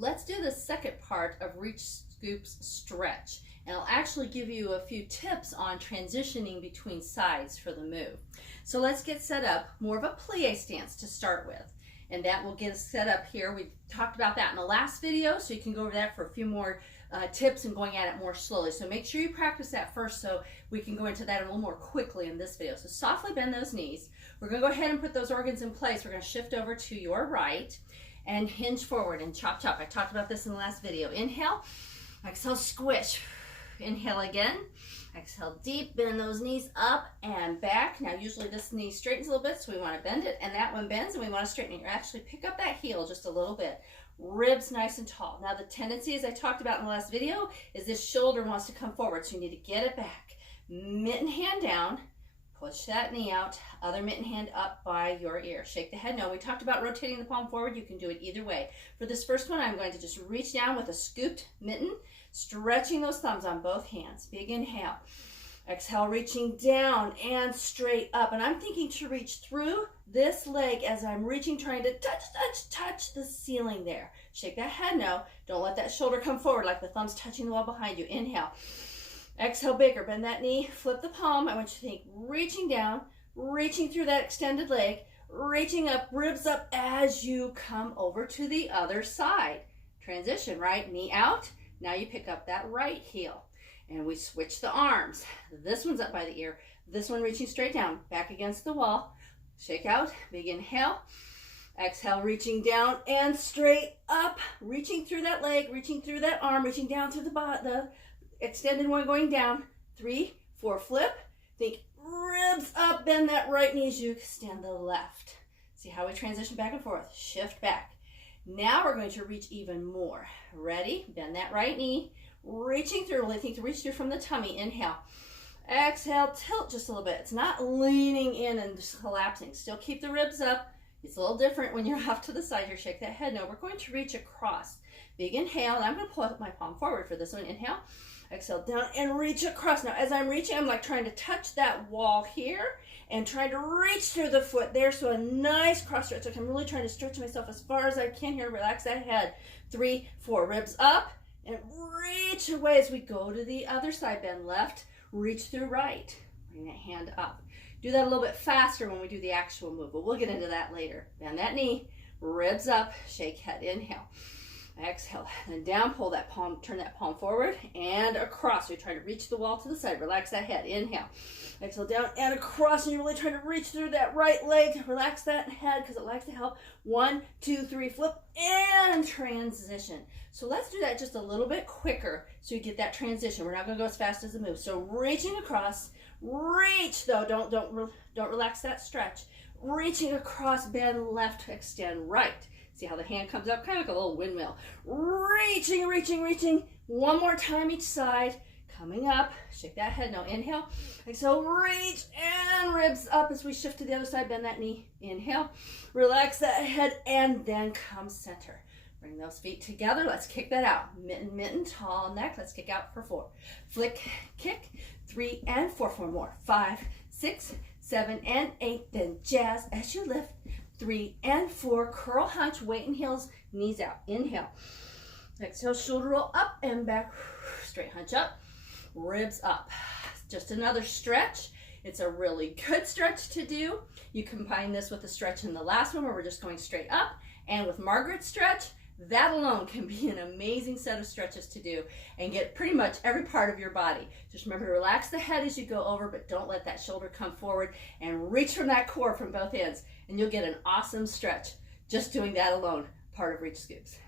Let's do the second part of Reach Scoops stretch, and I'll actually give you a few tips on transitioning between sides for the move. So let's get set up, more of a plie stance to start with, and that will get us set up here. We talked about that in the last video, so you can go over that for a few more tips and going at it more slowly. So make sure you practice that first so we can go into that a little more quickly in this video. So softly bend those knees. We're going to go ahead and put those organs in place. We're going to shift over to your right and hinge forward and chop chop. I talked about this in the last video. Inhale, exhale, squish. Inhale again, exhale deep, bend those knees up and back. Now usually this knee straightens a little bit, so we want to bend it, and that one bends and we want to straighten it. You actually pick up that heel just a little bit. Ribs nice and tall. Now the tendency, as I talked about in the last video, is this shoulder wants to come forward, so you need to get it back. Mitten hand down, push that knee out, other mitten hand up by your ear. Shake the head no. We talked about rotating the palm forward. You can do it either way. For this first one, I'm going to just reach down with a scooped mitten, stretching those thumbs on both hands. Big inhale. Exhale, reaching down and straight up. And I'm thinking to reach through this leg as I'm reaching, trying to touch the ceiling there. Shake that head no. Don't let that shoulder come forward like the thumb's touching the wall behind you. Inhale. Exhale, bigger. Bend that knee, flip the palm. I want you to think reaching down, reaching through that extended leg, reaching up, ribs up as you come over to the other side. Transition, right? Knee out. Now you pick up that right heel. And we switch the arms. This one's up by the ear. This one reaching straight down, back against the wall. Shake out, big inhale. Exhale, reaching down and straight up, reaching through that leg, reaching through that arm, reaching down through the extended one going down. 3, 4, flip. Think ribs up, bend that right knee as you extend the left. See how we transition back and forth. Shift back. Now we're going to reach even more. Ready? Bend that right knee. Reaching through, really think to reach through from the tummy. Inhale. Exhale, tilt just a little bit. It's not leaning in and just collapsing. Still keep the ribs up. It's a little different when you're off to the side here. Shake that head no. We're going to reach across. Big inhale, and I'm going to pull my palm forward for this one. Inhale. Exhale, down and reach across. Now, as I'm reaching, I'm like trying to touch that wall here and trying to reach through the foot there. So a nice cross stretch. Like I'm really trying to stretch myself as far as I can here. Relax that head. 3, 4, ribs up and reach away as we go to the other side. Bend left, reach through right. Bring that hand up. Do that a little bit faster when we do the actual move, but we'll get into that later. Bend that knee, ribs up, shake head. Inhale. Exhale, and down, pull that palm, turn that palm forward and across. You're trying to reach the wall to the side. Relax that head. Inhale. Exhale, down and across, and you're really trying to reach through that right leg. Relax that head because it likes to help. 1, 2, 3, flip and transition. So let's do that just a little bit quicker so you get that transition. We're not going to go as fast as the move. So reaching across, reach though. Don't relax that stretch. Reaching across, bend left, extend right. See how the hand comes up, kind of like a little windmill. Reaching, reaching, reaching. One more time each side. Coming up, shake that head no. Inhale, exhale, reach and ribs up as we shift to the other side. Bend that knee. Inhale, relax that head and then come center. Bring those feet together. Let's kick that out. Mitten, mitten, tall neck. Let's kick out for 4. Flick, kick. 3 and 4. 4 more. 5, 6, 7 and 8. Then jazz as you lift. 3 and 4, curl hunch, weight and heels, knees out. Inhale. Exhale, shoulder roll up and back. Straight hunch up, ribs up. Just another stretch. It's a really good stretch to do. You combine this with the stretch in the last one where we're just going straight up, and with Margaret's stretch, that alone can be an amazing set of stretches to do and get pretty much every part of your body. Just remember to relax the head as you go over, but don't let that shoulder come forward, and reach from that core from both ends, and you'll get an awesome stretch just doing that alone, part of Reach Scoops.